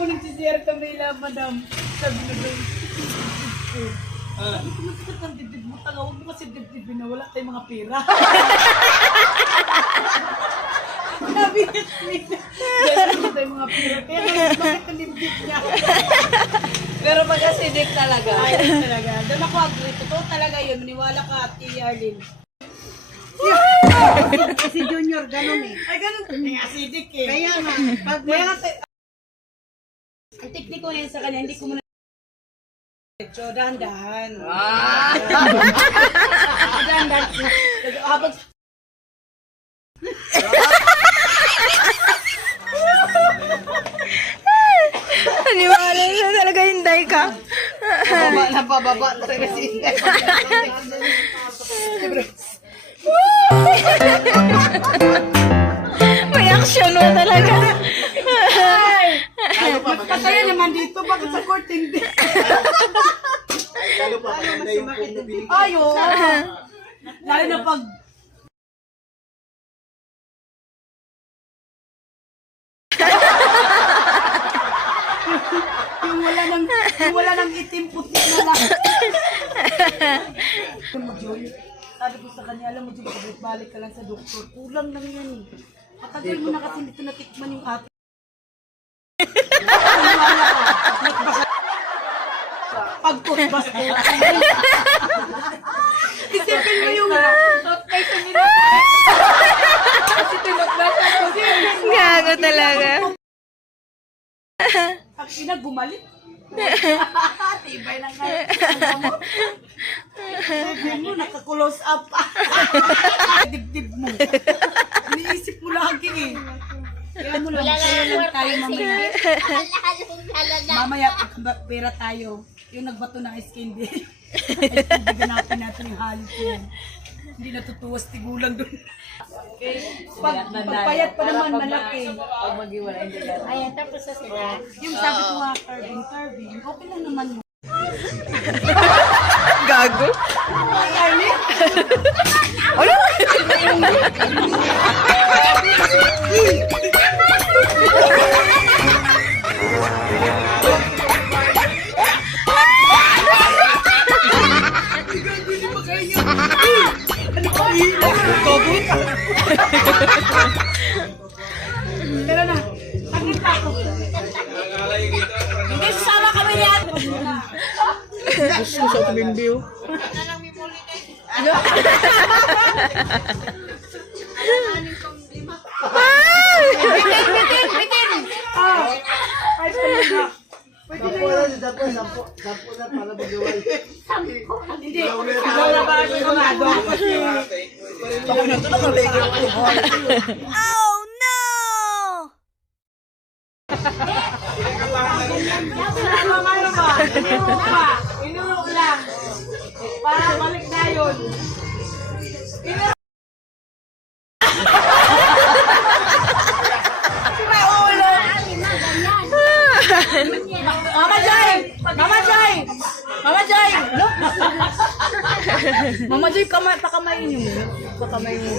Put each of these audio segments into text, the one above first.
Ako nagsisiyar kami lang, madam. Sabi na daw. Sabi ko, masakit ang dibdib mo. Taga, huwag mo kasi dibdib na wala tayong mga pera. Sabi niya, wala tayong mga pera. Kaya bakit ang dibdib niya? Pero pag acidic talaga. Ay, talaga. Doon ako agree. Totoo talaga yun. Maniwala ka, Ate Arlene. Si Junior, ganun eh. Ay, ganun. May acidic eh. Kaya nga, pag Kaya nga, ang tekniko na yun sa kanya, hindi ko muna so, dahan-dahan. Dahan-dahan. Habang Naniwala na talaga hinday ka. Napababa talaga si Inday. May action mo talaga. magpasaya naman dito, bakit sa court hindi? lalo pa maganda yung kung nabili. Ayo. Lalo na pag yung wala nang itim puti na lang. Alam mo, Joy, sabi ko sa kanya, alam mo, Joy, balik ka lang sa doktor. Kulang lang yan eh. Matagal mo na kasi dito natikman yung ate. Pag-toothbrush ko. Isipin mo yung toothpaste na nila. Kasi tinutbrush ako. Gago talaga. Ang ina, bumalik. Tibay na nga. Isipin mo, naka-close up. Dibdib mo. Iniisip mo lagi eh. Kaya mo lang, kaya lang tayo mamaya. Mamaya, pera tayo. Yung nagbato ng ice candy. Ice candy, ganapin natin yung halit yan. Hindi natutuwas tigulang doon. Pagpayat pa naman malaki. Pag mag-iwalay, hindi ka. Ayan, tapos na sila. Yung sabi ko nga, carving, okay lang naman yun. Gago. Ano? Pero na, sakit pa ako. Hindi, sasama kami yan. Gusto sa kumimbiw. Bitin! Oh, ay, talaga. Pwede na yun. Sampo na para mag-iwal. Hindi, ikaw na ba ako kumado? Kasi, Ako na ito nakaligaw ko. Oh no! ano ba? Inuro lang. Para balik na yun. Mama Joy! Mama Joy! Mama Joy! Mama Joy, pakamayin mo. Pakamay mo.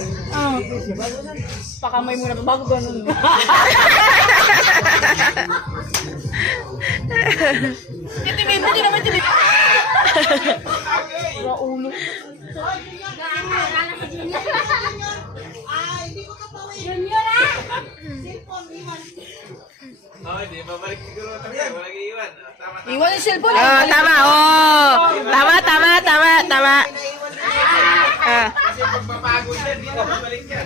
Pakamay mo na bago ganun. Titibig mo, di naman tibig. Para ulo. Junior ah! Hindi, babalik siguro tayo. Walang iiwan. Tama. Iwan yung cellphone. Oh, tama. Oh. Tama. Kasi pag mapagod yan, hindi na babalik yan.